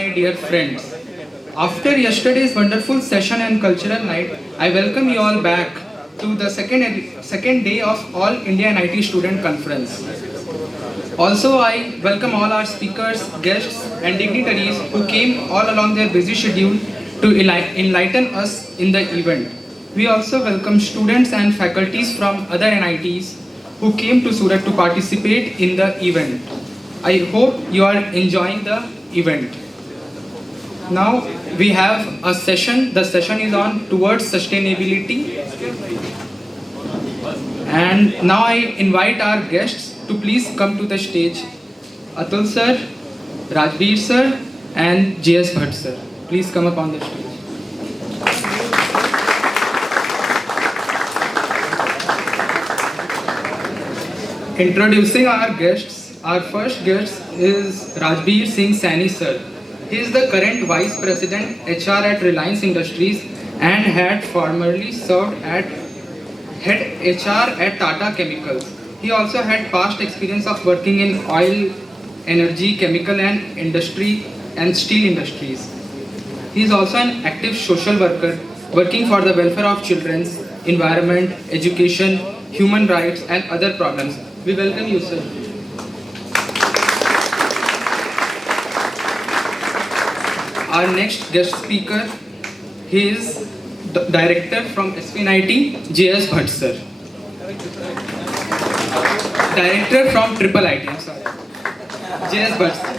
my dear friends. After yesterday's wonderful session and cultural night, I welcome you all back to the second day of All India NIT Student Conference. Also, I welcome all our speakers, guests, and dignitaries who came all along their busy schedule to enlighten us in the event. We also welcome students and faculties from other NITs who came to Surat to participate in the event. I hope you are enjoying the event. Now we have a session. The session is on towards sustainability. And now I invite our guests to please come to the stage. Atul sir, Rajbir sir, and JS Bhatt sir. Please come up on the stage. Introducing our guests. Our first guest is Rajbir Singh Saini sir. He is the current Vice President HR at Reliance Industries and had formerly served as Head HR at Tata Chemicals. He also had past experience of working in oil, energy, chemical and industry and steel industries. He is also an active social worker working for the welfare of children, environment, education, human rights and other problems. We welcome you, sir. Our next guest speaker, he is the director from SPNIT, JS Bhatt sir. Director from Triple IT, I'm sorry. JS Bhatt sir.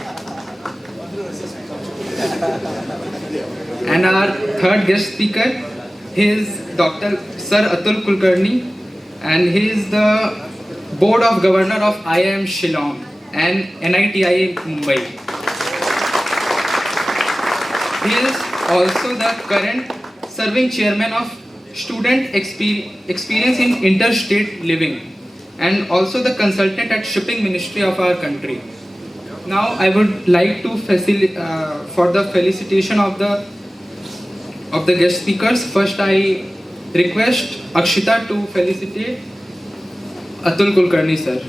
And our third guest speaker, he is Dr. Sir Atul Kulkarni, and he is the Board of Governor of IIM Shillong and NITI Mumbai. He is also the current serving chairman of Student Experience in Interstate Living and also the consultant at Shipping Ministry of our country. Now I would like to for the felicitation of the guest speakers. First I request Akshita to felicitate Atul Kulkarni sir.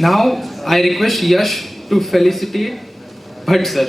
Now I request Yash to felicitate Bhatt sir.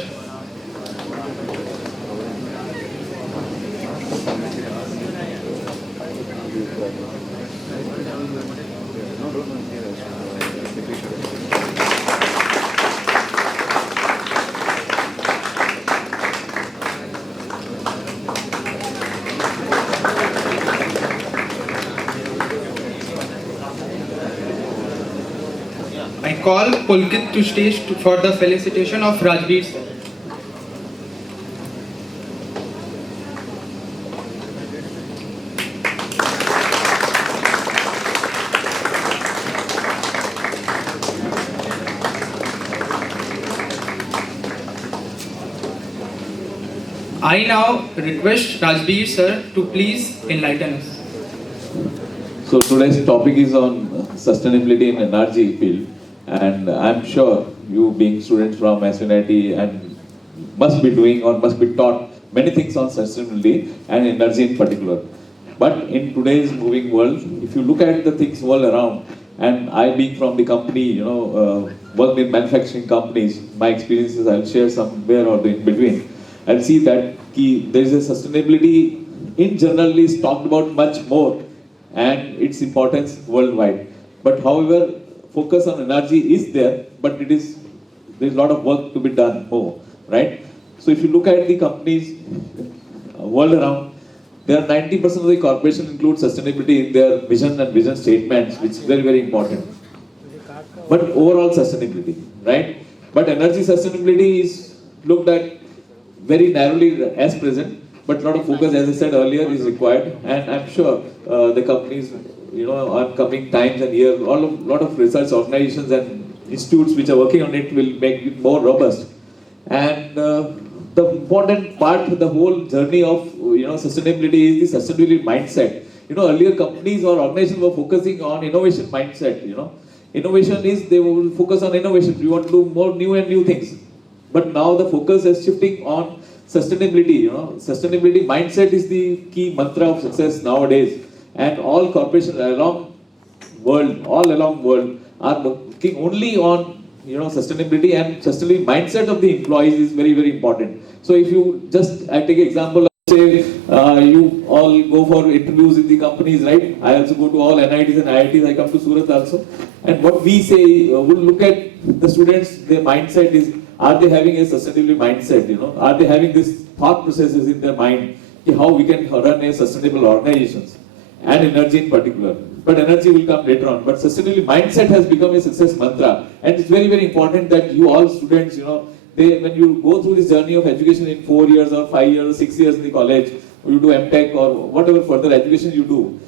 I call Pulkit to stage for the felicitation of Rajbir sir. I now request Rajbir sir to please enlighten us. So today's topic is on sustainability in energy field. And I'm sure you being students from SNIT and must be doing or must be taught many things on sustainability and energy in particular. But in today's moving world, if you look at the things all around, and I being from the company, worked in manufacturing companies, my experiences I'll share somewhere or in between. I'll see that there is a sustainability in general is talked about much more and its importance worldwide. But however, focus on energy is there, but there's a lot of work to be done more, right? So if you look at the companies world around, there are 90% of the corporation include sustainability in their vision and vision statements, which is very, very important. But overall sustainability, right? But energy sustainability is looked at very narrowly as present, but a lot of focus, as I said earlier, is required. And I'm sure the companies, on coming times and years, a lot of research organizations and institutes which are working on it will make it more robust. And the important part of the whole journey of sustainability is the sustainability mindset. Earlier companies or organizations were focusing on innovation mindset. Innovation is, they will focus on innovation. We want to do more new and new things. But now the focus is shifting on sustainability. Sustainability mindset is the key mantra of success nowadays. And all corporations all along world are working only on sustainability, and sustainability mindset of the employees is very, very important. So if you just, I take an example, say you all go for interviews in the companies, right? I also go to all NITs and IITs, I come to Surat also. And what we say, we'll look at the students, their mindset is, are they having a sustainability mindset? Are they having this thought processes in their mind, how we can run a sustainable organizations, and energy in particular. But energy will come later on. But sustainability mindset has become a success mantra, and it's very, very important that you all students, when you go through this journey of education in 4 years or 5 years or 6 years in the college, or you do MTech or whatever further education you do,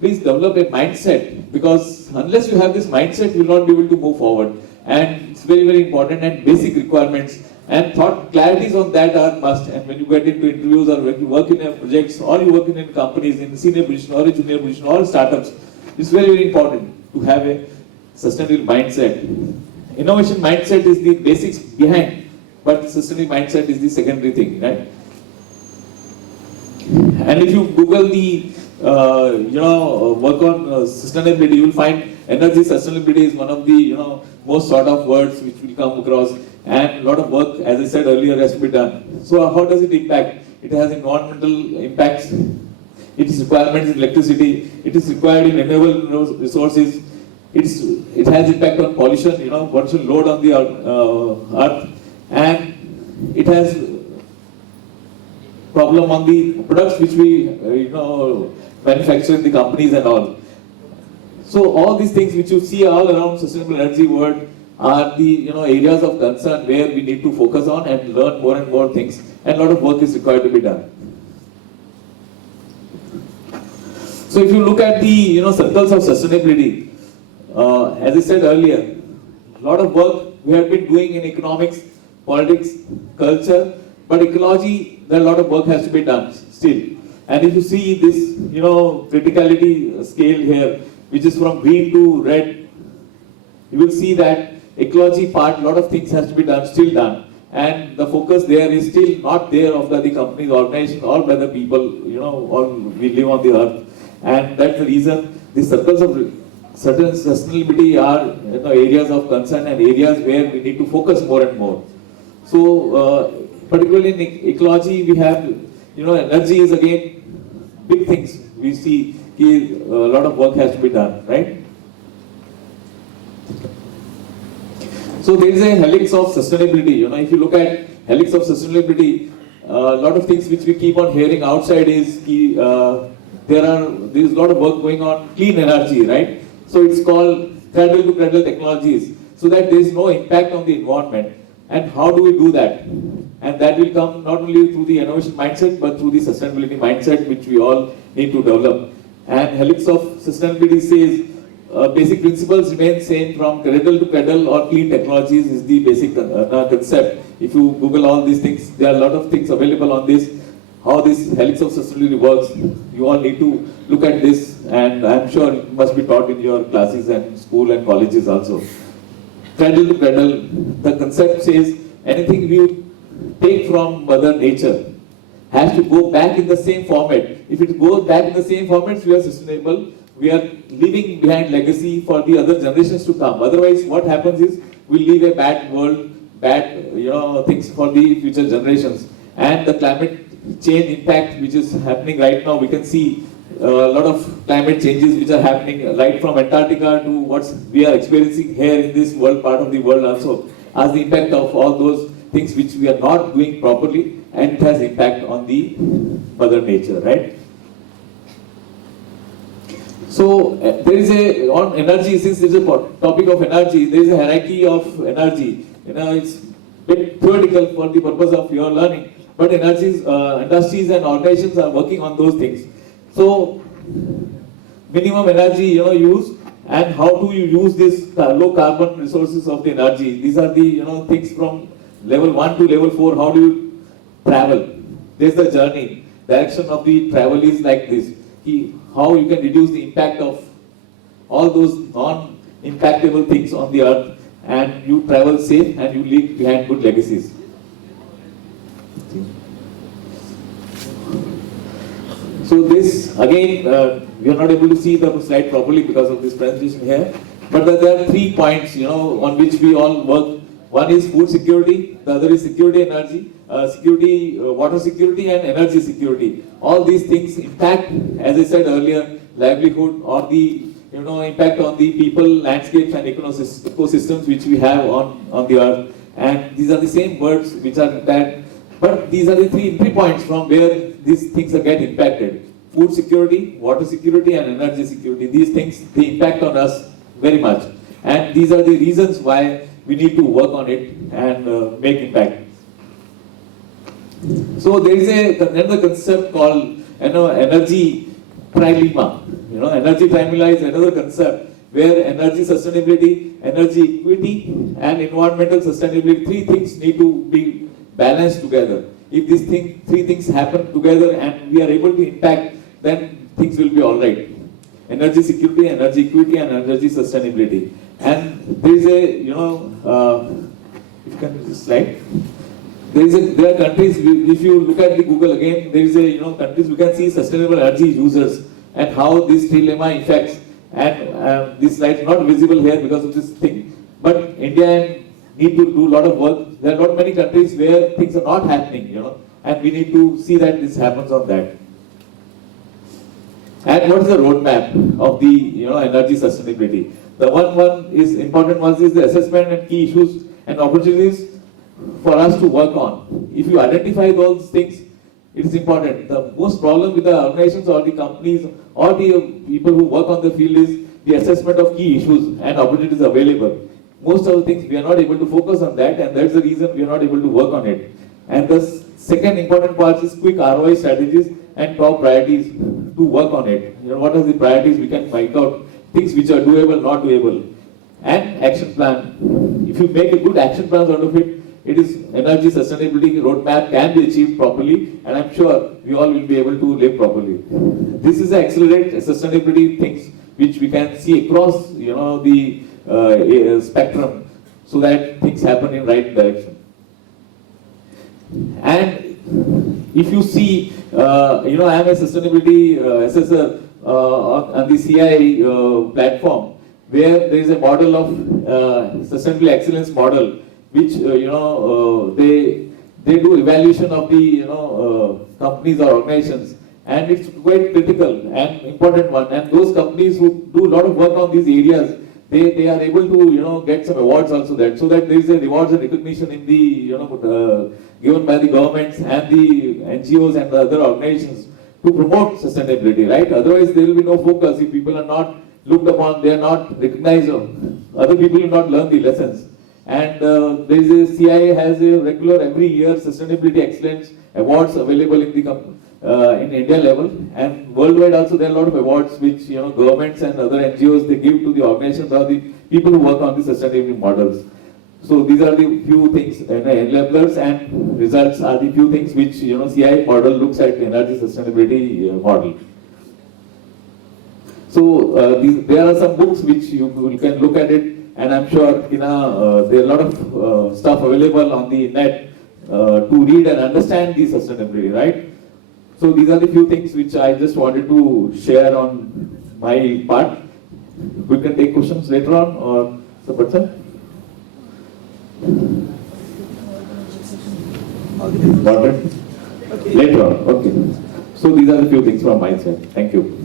please develop a mindset, because unless you have this mindset, you will not be able to move forward. And it's very, very important, and basic requirements and thought clarities on that are must. And when you get into interviews, or when you work in a projects, or you work in companies in senior position or a junior position or startups, it's very, very important to have a sustainable mindset. Innovation mindset is the basics behind, but sustainable mindset is the secondary thing, right? And if you Google the work on sustainability, you will find energy sustainability is one of the most sort of words which will come across, and a lot of work, as I said earlier, has to be done. So how does it impact? It has environmental impacts. It is requirements in electricity. It is required in renewable resources. It has impact on pollution, pollution load on the earth, and it has problem on the products which we manufacture in the companies and all. So all these things which you see all around sustainable energy world are the areas of concern where we need to focus on and learn more and more things, and a lot of work is required to be done. So if you look at the circles of sustainability, as I said earlier, a lot of work we have been doing in economics, politics, culture, but ecology, there a lot of work has to be done still. And if you see this criticality scale here, which is from green to red, you will see that ecology part, a lot of things has to be done, still done. And the focus there is still not there of the companies, organizations, or by the people, all we live on the earth. And that's the reason the circles of certain sustainability are areas of concern and areas where we need to focus more and more. So particularly in ecology, we have, energy is again big things. We see a lot of work has to be done, right? So there is a helix of sustainability. If you look at helix of sustainability, a lot of things which we keep on hearing outside is there is a lot of work going on clean energy, right? So it's called cradle to cradle technologies, so that there is no impact on the environment. And how do we do that? And that will come not only through the innovation mindset, but through the sustainability mindset, which we all need to develop. And helix of sustainability says basic principles remain same from cradle to cradle, or clean technologies is the basic concept. If you Google all these things, there are a lot of things available on this. How this helix of sustainability works, you all need to look at this, and I'm sure it must be taught in your classes and school and colleges also. Cradle to cradle, the concept says anything you take from Mother Nature has to go back in the same format. If it goes back in the same format, we are sustainable. We are leaving behind legacy for the other generations to come. Otherwise, what happens is we leave a bad world, bad things for the future generations. And the climate change impact which is happening right now, we can see a lot of climate changes which are happening right from Antarctica to what we are experiencing here in this world, part of the world also, as the impact of all those things which we are not doing properly, and it has impact on the Mother Nature, right? So there is on energy, since there is a topic of energy, there is a hierarchy of energy. It's a bit theoretical for the purpose of your learning, but industries and organizations are working on those things. So minimum energy use, and how do you use this low carbon resources of the energy. These are the things from level 1 to level 4. How do you travel? There's the journey. Direction of the travel is like this. How you can reduce the impact of all those impactable things on the earth, and you travel safe and you leave behind good legacies. So this, again, we are not able to see the slide properly because of this presentation here, but there are 3 points, on which we all work. One is food security, the other is security, water security and energy security. All these things impact, as I said earlier, livelihood or the impact on the people, landscapes and ecosystems which we have on the earth. And these are the same words which are impacted, but these are the three points from where these things get impacted. Food security, water security and energy security. These things, they impact on us very much. And these are the reasons why we need to work on it and make impact. So there is another concept called energy trilemma. Energy trilemma is another concept where energy sustainability, energy equity and environmental sustainability, 3 things need to be balanced together. If these 3 things happen together and we are able to impact, then things will be alright. Energy security, energy equity and energy sustainability. And there is if you can just slide. There are countries, if you look at the Google again, there is countries we can see sustainable energy users and how this trilemma affects. And this slide is not visible here because of this thing. But India need to do a lot of work. There are not many countries where things are not happening, and we need to see that this happens on that. And what is the roadmap of the energy sustainability? The one is important one is the assessment and key issues and opportunities for us to work on. If you identify those things, it is important. The most problem with the organizations or the companies or the people who work on the field is the assessment of key issues and opportunities available. Most of the things we are not able to focus on that, and that's the reason we are not able to work on it. And the second important part is quick ROI strategies and top priorities to work on it. What are the priorities we can find out, things which are doable, not doable. And action plan. If you make a good action plan out of it, it is energy sustainability roadmap can be achieved properly, and I'm sure we all will be able to live properly. This is the accelerate sustainability things which we can see across the spectrum, so that things happen in right direction. And if you see, I am a sustainability assessor on the CI platform, where there is a model of sustainability excellence model, which they do evaluation of the companies or organizations, and it's quite critical and important one. And those companies who do a lot of work on these areas, they are able to get some awards also, so that there is a rewards and recognition in the given by the governments and the NGOs and the other organizations to promote sustainability, right? Otherwise there will be no focus. If people are not looked upon, they are not recognized, other people will not learn the lessons. And there is a CIA has a regular every year sustainability excellence awards available in the in India level, and worldwide also there are a lot of awards which governments and other NGOs they give to the organizations or the people who work on the sustainability models. So these are the few things, enablers and results are the few things which CI model looks at energy sustainability model. So there are some books which you can look at it, and I'm sure there are a lot of stuff available on the net to read and understand the sustainability, right? So these are the few things which I just wanted to share on my part. We can take questions later on, or Sabat Later on, okay. So these are the few things from my side. Thank you.